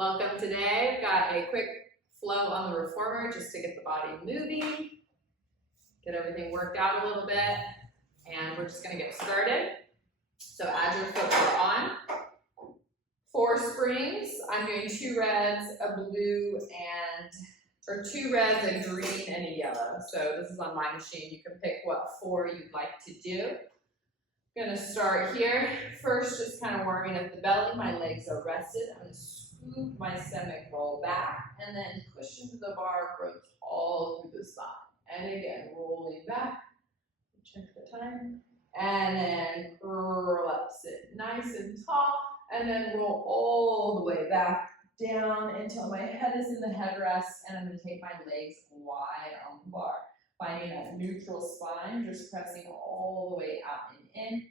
Welcome today. We've got a quick flow on the reformer just to get the body moving, get everything worked out a little bit, and we're just going to get started. So add your footwear on. 4 springs. I'm doing 2 reds, a blue, or 2 reds, a green, and a yellow. So this is on my machine. You can pick what 4 you'd like to do. I'm going to start here. First, just kind of warming up the belly. My legs are rested. I'm going to scoop my stomach, roll back, and then push into the bar, growth all through the spine. And again, rolling back. Check the time. And then curl up, sit nice and tall, and then roll all the way back down until my head is in the headrest, and I'm going to take my legs wide on the bar. Finding that neutral spine, just pressing all the way out and in.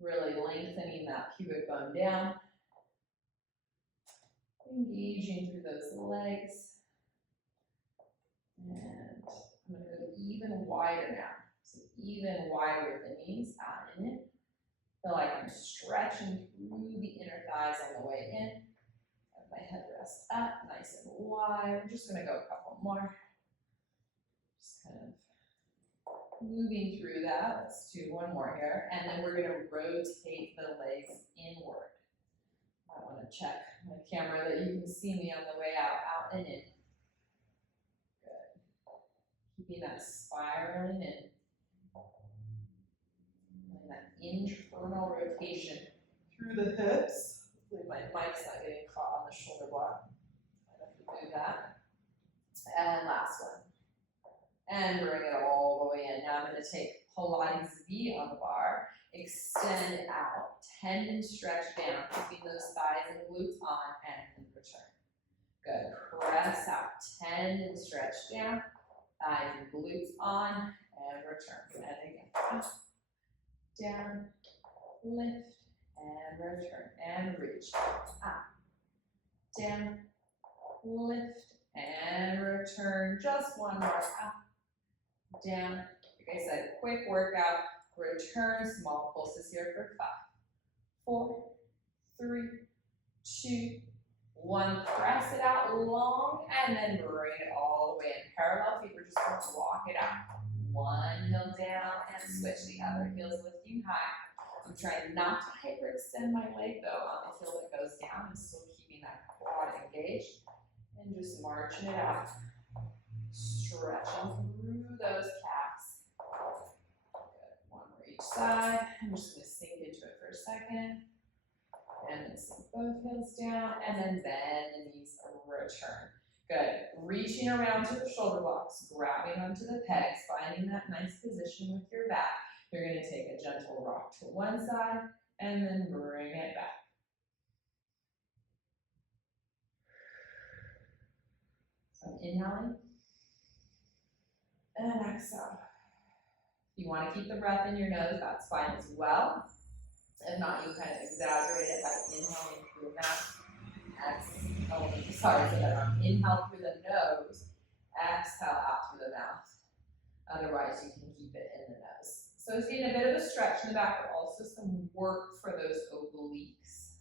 Really lengthening that pubic bone down. Engaging through those legs. And I'm going to go even wider now. So even wider with the knees, out and in. Feel like I'm stretching through the inner thighs on the way in. Have my head rest up, nice and wide. I'm just going to go a couple more. Just kind of moving through that. Let's do one more here. And then we're going to rotate the legs inward. I want to check my camera that you can see me on the way out and in. Good. Keeping that spiraling in. And that internal rotation through the hips. Hopefully my mic's not getting caught on the shoulder block. I don't have to do that. And last one. And bring it all the way in. Now I'm going to take Pilates V on the bar, extend out, tendon stretch down, keeping those thighs and glutes on, and return. Good. Press out, tendon stretch down, thighs and glutes on, and return. And again, down, lift, and return, and reach. Up, down, lift, and return. Just one more. Up, down. Like I said, quick workout. Return, small pulses here for 5, 4, 3, 2, 1. Press it out long, and then bring it all the way in. Parallel feet, we're just going to walk it out. One heel down and switch. The other heel's lifting high. I'm trying not to hyperextend my leg though on the heel that goes down and still keeping that quad engaged. And just marching it out. Stretching through those calves. Good. One more each side. I'm just going to sink into it for a second. And then sink both heels down. And then bend the knees, return. Good. Reaching around to the shoulder blocks, grabbing onto the pegs, finding that nice position with your back. You're going to take a gentle rock to one side and then bring it back. So I'm inhaling and exhale. If you want to keep the breath in your nose, that's fine as well. If not, you kind of exaggerate it by inhaling through the mouth. Sorry for that wrong. Inhale through the nose, exhale out through the mouth. Otherwise, you can keep it in the nose. So it's getting a bit of a stretch in the back, but also some work for those obliques.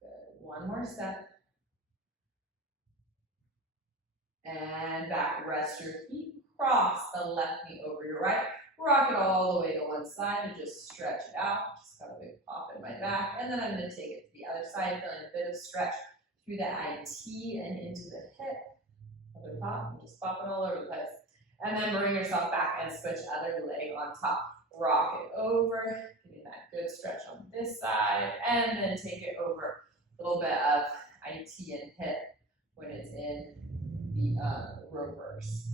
Good. One more step. And back. Rest your feet. Cross the left knee over your right. Rock it all the way to one side and just stretch it out. Just got a big pop in my back. And then I'm going to take it to the other side, feeling a bit of stretch through the IT and into the hip. Other pop, just pop it all over the place. And then bring yourself back and switch other leg on top. Rock it over, getting that good stretch on this side. And then take it over. A little bit of IT and hip when it's in the reverse.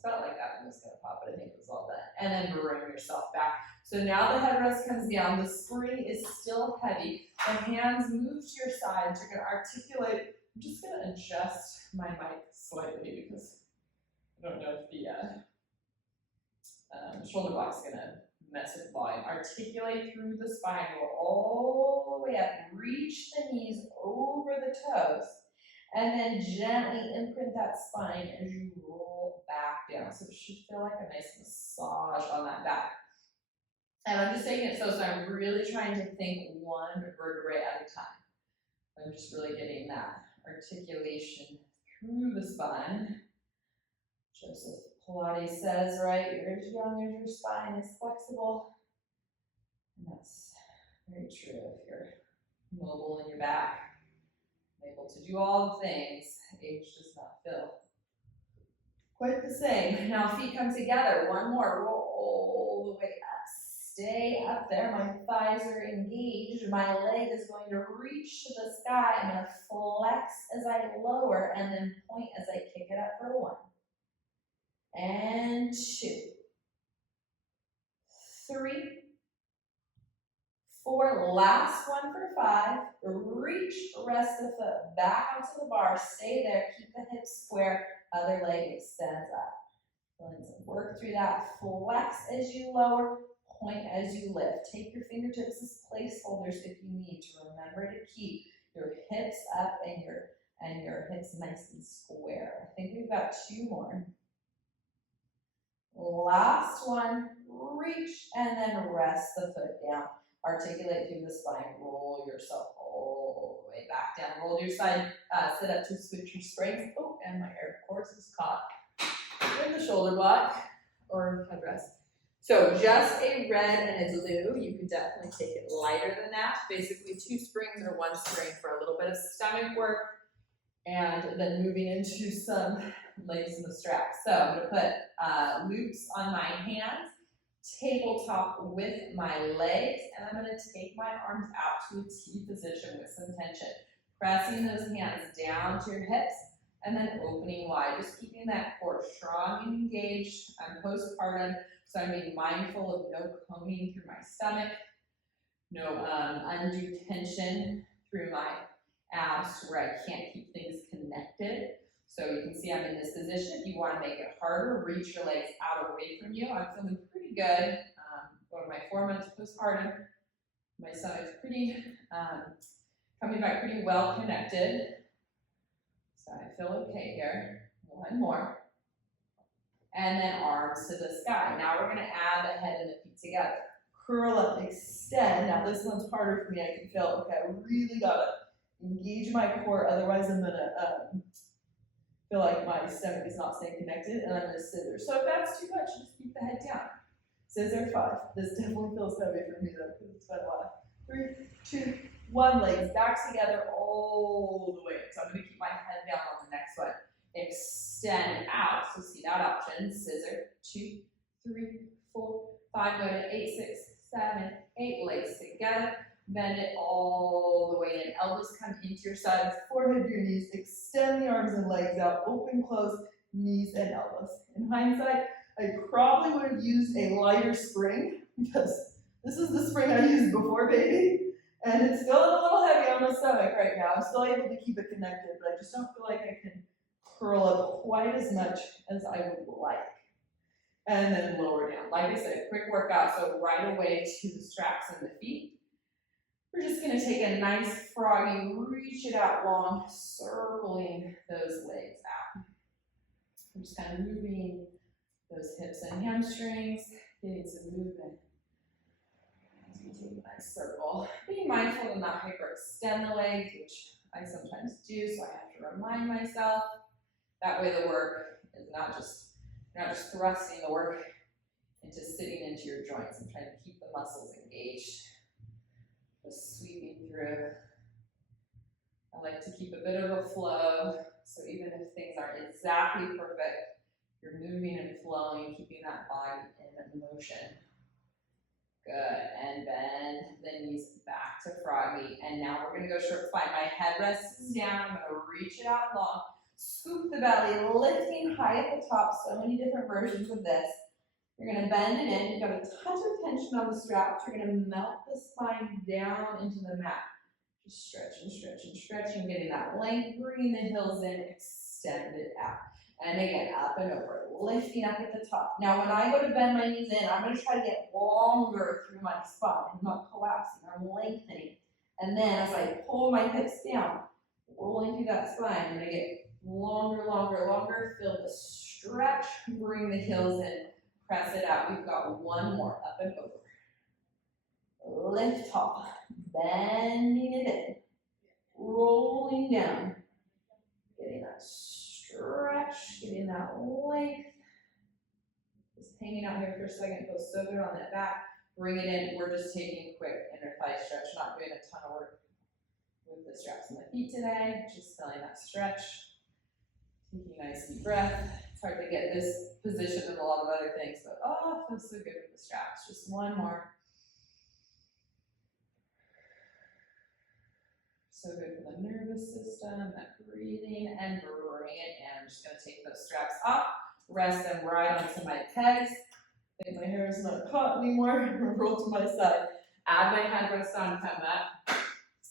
Felt like that one was going to pop, but I think it was all done. And then bring yourself back. So now the headrest comes down. The spring is still heavy. The hands move to your sides. You're going to articulate. I'm just going to adjust my mic slightly because I don't know if the shoulder block's going to mess with the volume. Articulate through the spine. Go all the way up. Reach the knees over the toes. And then gently imprint that spine as you roll back down. So it should feel like a nice massage on that back. And I'm just saying it so I'm really trying to think one vertebrae at a time. I'm just really getting that articulation through the spine. Joseph Pilates says, right, you're as young as your spine is flexible. And that's very true if you're mobile in your back, able to do all the things. Age does not feel quite the same. Now feet come together. One more. Roll the way up. Stay up there. My thighs are engaged. My leg is going to reach to the sky. I'm going to flex as I lower and then point as I kick it up for 1. And 2. 3. 4, last one for 5. Reach, rest the foot back onto the bar. Stay there. Keep the hips square. Other leg extends up. Work through that. Flex as you lower. Point as you lift. Take your fingertips as placeholders if you need to. Remember to keep your hips up and your hips nice and square. I think we've got 2 more. Last one. Reach and then rest the foot down. Articulate through the spine. Roll yourself all the way back down. Roll to your side. Sit up to switch your strength. Oh, and my air course is caught in the shoulder block or headrest. So just a red and a blue. You can definitely take it lighter than that. Basically 2 springs or 1 spring for a little bit of stomach work, and then moving into some legs in the strap. So I'm going to put loops on my hands, tabletop with my legs, and I'm going to take my arms out to a T position with some tension. Pressing those hands down to your hips and then opening wide. Just keeping that core strong and engaged. I'm postpartum, so I'm being mindful of no coning through my stomach, no undue tension through my abs where I can't keep things connected. So you can see I'm in this position. If you want to make it harder, reach your legs out away from you. I'm feeling pretty good. Over my 4 months postpartum, my stomach's pretty, coming back pretty well connected. So I feel okay here. 1 more. And then arms to the sky. Now we're going to add the head and the feet together. Curl up, extend. Now this one's harder for me. I can feel, okay, I really got to engage my core. Otherwise I'm going to feel like my stomach is not staying connected, and I'm going to scissor. So if that's too much, just keep the head down. Scissor 5. This definitely feels heavy for me though, because it's been a lot. 3, 2, 1. Legs back together all the way. So I'm going to keep my head down on the next one. Extend out. So see that option. Scissor. 2, 3, 4, 5. Go to 8, 6, 7, 8. Legs together. Bend it all the way in. Elbows come into your sides. Forehead to your knees. Extend the arms and legs out. Open, close, knees and elbows. In hindsight, I probably would have used a lighter spring because this is the spring I used before baby. And it's still a little heavy on my stomach right now. I'm still able to keep it connected, but I just don't feel like I can curl up quite as much as I would like. And then lower down. Like I said, quick workout, so right away to the straps and the feet. We're just going to take a nice froggy, reach it out long, circling those legs out. I'm just kind of moving those hips and hamstrings, getting some movement. As we take a nice circle. Being mindful to not hyperextend the legs, which I sometimes do, so I have to remind myself. That way the work is not just thrusting the work into sitting into your joints. I'm trying to keep the muscles engaged. Just sweeping through. I like to keep a bit of a flow, so even if things aren't exactly perfect, you're moving and flowing, keeping that body in motion. Good, and bend the knees back to froggy. And now we're gonna go short spine. My head rests down, I'm gonna reach it out long, scoop the belly, lifting high at the top, so many different versions of this. You're going to bend it in. You've got a touch of tension on the straps. You're going to melt the spine down into the mat. Just stretching, stretching, stretching, getting that length, bringing the heels in, extend it out. And again, up and over, lifting up at the top. Now, when I go to bend my knees in, I'm going to try to get longer through my spine. I'm not collapsing, I'm lengthening. And then as I pull my hips down, rolling through that spine, I'm going to get longer, longer, longer. Feel the stretch, bring the heels in. Press it out. We've got 1 more. Up and over. Lift tall. Bending it in. rolling down. Getting that stretch, getting that length. Just hanging out here for a second, feels so good on that back. Bring it in, we're just taking a quick inner thigh stretch, not doing a ton of work with the straps on the feet today, just feeling that stretch. Taking a nice deep breath. It's hard to get this position in a lot of other things, but oh, it feels so good with the straps. Just one more. So good for the nervous system, that breathing, and bring it in. I'm just gonna take those straps off, rest them right onto my pegs. I think my hair is not caught anymore. I'm gonna roll to my side. Add my headrest on, come up.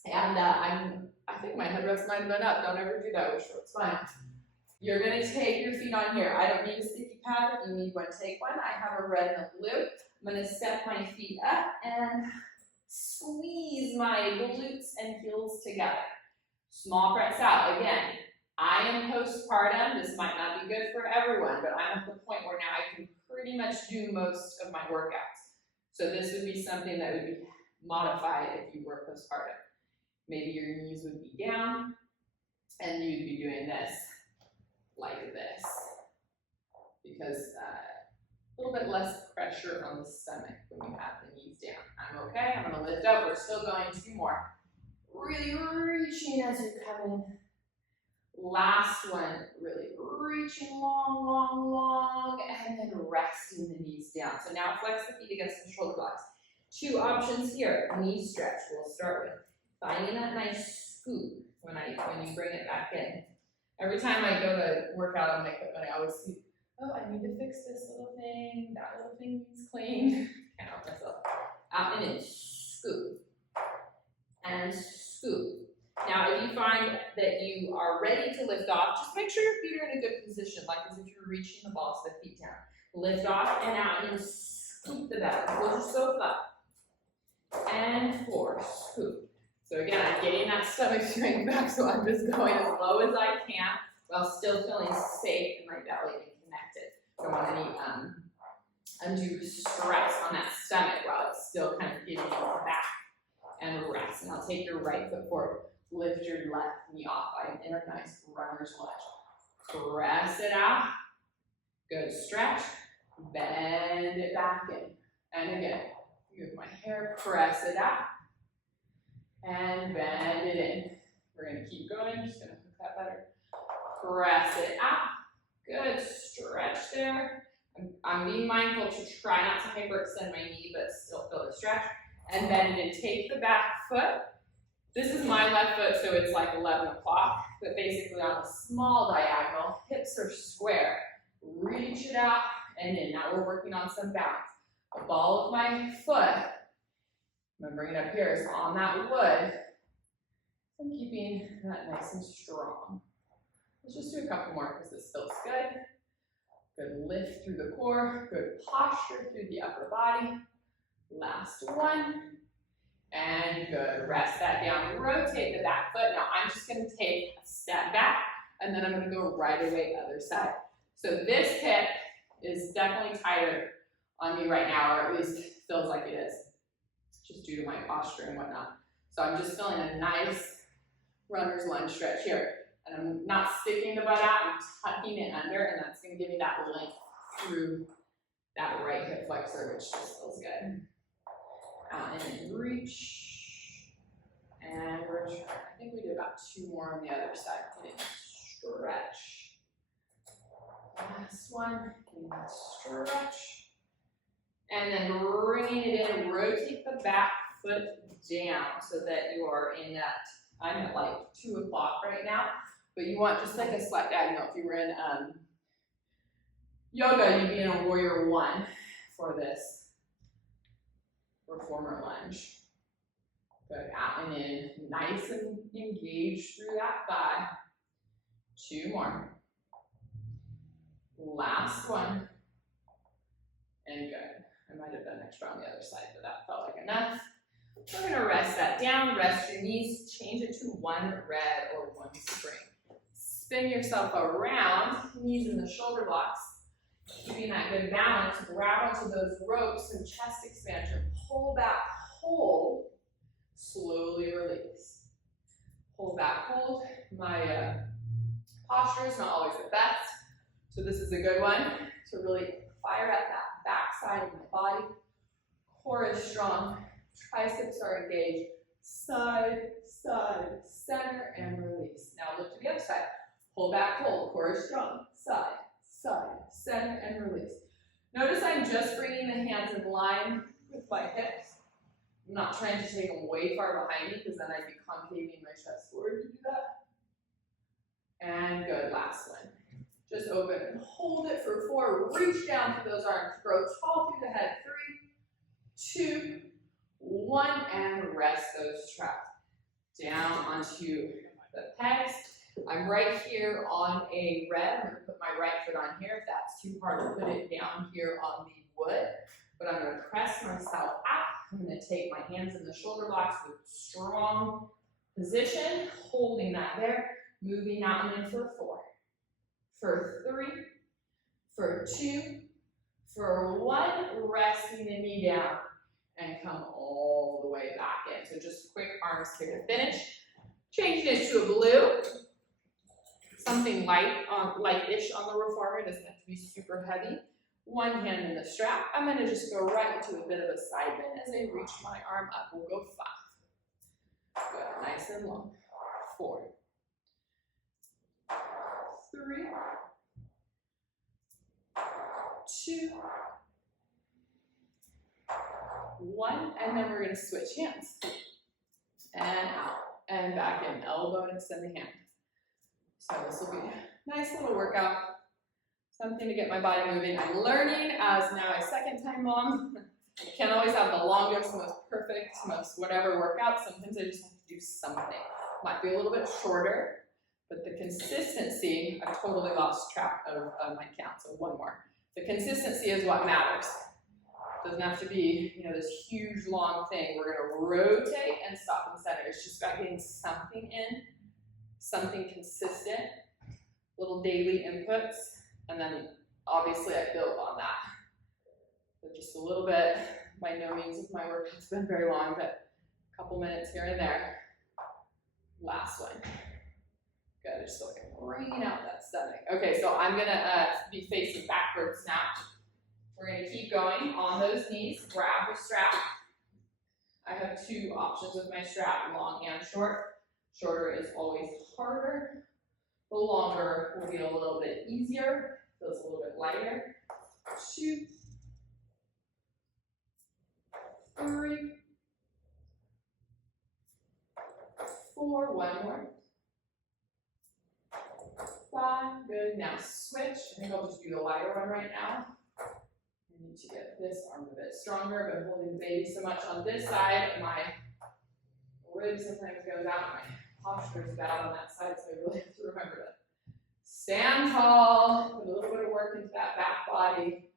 And I think my headrest might have been up. Don't ever do that with shorts, fine. You're gonna take your feet on here. I don't need a sticky pad. If you need one, take one. I have a red and a blue. I'm gonna step my feet up and squeeze my glutes and heels together. Small press out. Again, I am postpartum. This might not be good for everyone, but I'm at the point where now I can pretty much do most of my workouts. So this would be something that would be modified if you were postpartum. Maybe your knees would be down and you'd be doing this like this, because a little bit less pressure on the stomach when you have the knees down. I'm okay, I'm gonna lift up, we're still going 2 more. Really reaching as you're coming. Last one, really reaching long, long, long, and then resting the knees down. So now flex the feet against the shoulder blocks. 2 options here, knee stretch we'll start with. Finding that nice scoop when you bring it back in. Every time I go to work out on my equipment, I always see, oh, I need to fix this little thing, that little thing needs cleaned. Can't help myself. Out and in, scoop, and scoop. Now, if you find that you are ready to lift off, just make sure your feet are in a good position, like as if you're reaching the balls of the feet down. Lift off and out and scoop the belly. Those are so fun. And 4, scoop. So again, I'm getting that stomach strength back, so I'm just going as low as I can while still feeling safe in my belly and connected. Don't want any undue stress on that stomach while it's still kind of giving you the back and rest. And I'll take your right foot forward. Lift your left knee off. I'm in a nice runner's lunge. Press it out. Good stretch. Bend it back in. And again, move my hair, press it out. And bend it in. We're going to keep going. Just going to hook that better. Press it out. Good stretch there. I'm being mindful to try not to hyperextend my knee, but still feel the stretch. And bend it in. Take the back foot. This is my left foot, so it's like 11 o'clock. But basically on a small diagonal, hips are square. Reach it out and in. Now we're working on some balance. The ball of my foot, I'm going to bring it up here, is on that wood. I'm keeping that nice and strong. Let's just do a couple more because this feels good. Good lift through the core, good posture through the upper body. Last one. And good. Rest that down. Rotate the back foot. Now I'm just going to take a step back and then I'm going to go right away other side. So this hip is definitely tighter on me right now, or at least feels like it is, just due to my posture and whatnot. So I'm just feeling a nice runner's lunge stretch here. And I'm not sticking the butt out, I'm tucking it under, and that's going to give me that length through that right hip flexor, which just feels good. Out and reach. And we're trying, I think we did about 2 more on the other side. Getting stretch. Last one, getting that stretch. And then bringing it in, rotate the back foot down so that you are in that, I'm at like 2 o'clock right now, but you want just like a slight diagonal. If you were in yoga, you'd be in a warrior 1 for this reformer lunge. Good, out and in, nice and engaged through that thigh. 2 more. Last one. And good. I might have done extra on the other side, but that felt like enough. We're going to rest that down, rest your knees, change it to 1 red or 1 spring. Spin yourself around, knees in the shoulder blocks, keeping that good balance. Grab onto those ropes and chest expansion. Pull back, hold, slowly release. hold back, hold. My posture is not always the best, so this is a good one to really fire at that back side of my body. Core is strong, triceps are engaged. Side, side, center, and release. Now look to the other side. Hold back, hold. Core is strong. Side, side, center, and release. Notice I'm just bringing the hands in line with my hips. I'm not trying to take them way far behind me because then I'd be concaving my chest forward to do that. And good, last one. Just open and hold it for 4. Reach down through those arms. Grow tall through the head. 3, 2, 1, and rest those traps. Down onto the pegs. I'm right here on a red. I'm going to put my right foot on here. If that's too hard, put it down here on the wood. But I'm going to press myself out. I'm going to take my hands in the shoulder blocks with strong position, holding that there, moving out and in for 4, for 3, for 2, for 1, resting the knee down, and come all the way back in. So just quick arms here to finish. Changing it to a blue. Something light-ish on the reformer. It doesn't have to be super heavy. One hand in the strap. I'm going to just go right into a bit of a side bend as I reach my arm up. We'll go 5. Good, nice and long. 4, 3, 2, 1, and then we're going to switch hands. And out, and back in. Elbow and extend the hand. So this will be a nice little workout. Something to get my body moving. I'm learning as now a second-time mom. I can't always have the longest, most perfect, most whatever workout. Sometimes I just have to do something. Might be a little bit shorter, but the consistency, I've totally lost track of my count, so 1 more. The consistency is what matters. It doesn't have to be, this huge, long thing. We're going to rotate and stop in the center. It's just about getting something in, something consistent, little daily inputs. And then obviously I build on that. So just a little bit, by no means has my workout's been very long, but a couple minutes here and there. Last one. Good, just like bringing out that stomach. Okay, so I'm gonna be facing backwards now. We're gonna keep going on those knees, grab the strap. I have 2 options with my strap, long and short. Shorter is always harder. The longer will be a little bit easier. Feels a little bit lighter. 2, 3, 4, 1 more. 5, good. Now switch. I think I'll just do the lighter one right now. I need to get this arm a bit stronger. I've been holding the baby so much on this side. My rib sometimes goes out. My posture is bad on that side, so I really have to remember to stand tall, put a little bit of work into that back body,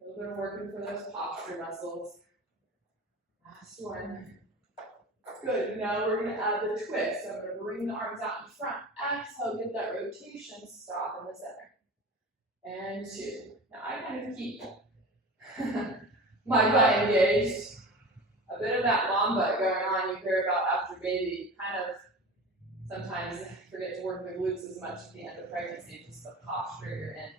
a little bit of work for those posture muscles. Last one. Good, now we're going to add the twist. So I'm going to bring the arms out in front. Exhale, get that rotation, stop in the center. And 2. Now I kind of keep my butt engaged. A bit of that long butt going on you hear about after baby. Kind of sometimes forget to work the glutes as much at the end of pregnancy, just the posture you're in.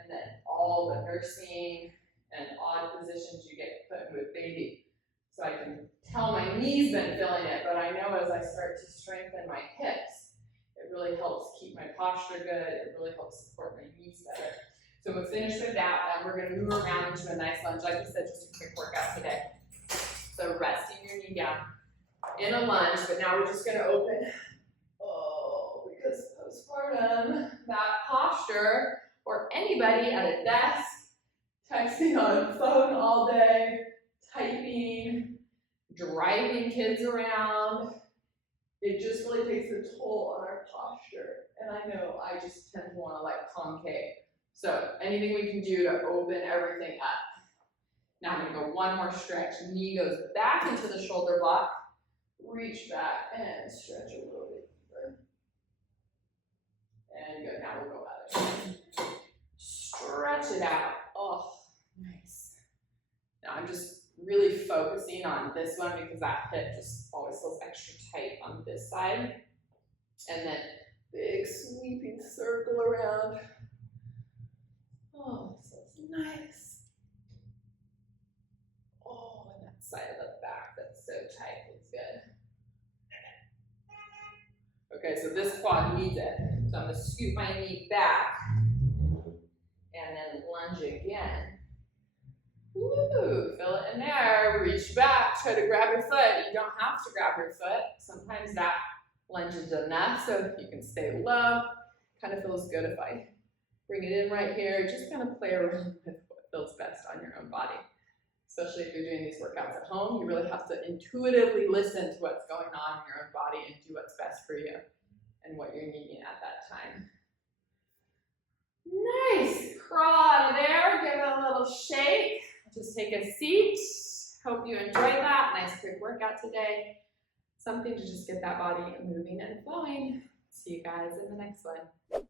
And then all the nursing and odd positions you get put in with baby. So I can tell my knees been feeling it, but I know as I start to strengthen my hips, it really helps keep my posture good. It really helps support my knees better. So we'll finish with that, and we're going to move around into a nice lunge. Like I said, just a quick workout today. So resting your knee down in a lunge, but now we're just going to open. Oh, because postpartum, that posture, or anybody at a desk, texting on a phone all day, typing, driving kids around, it just really takes a toll on our posture. And I know I just tend to want to concave. So anything we can do to open everything up. Now I'm going to go one more stretch. Knee goes back into the shoulder block. Reach back and stretch a little bit deeper. And good. Now we'll go other side. Stretch it out. Oh, nice. Now I'm just really focusing on this one because that hip just always feels extra tight on this side. And then big sweeping circle around. Oh, this feels nice. Oh, and that side of the back that's so tight feels good. Okay, so this quad needs it. So I'm gonna scoot my knee back and then lunge again. Woo, feel it in there. Reach back, try to grab your foot. You don't have to grab your foot. Sometimes that lunge is enough, so you can stay low. Kind of feels good if I bring it in right here. Just kind of play around with what feels best on your own body. Especially if you're doing these workouts at home, you really have to intuitively listen to what's going on in your own body and do what's best for you and what you're needing at that time. Nice. Crawl out of there, give it a little shake. Just take a seat. Hope you enjoyed that. Nice quick workout today. Something to just get that body moving and flowing. See you guys in the next one.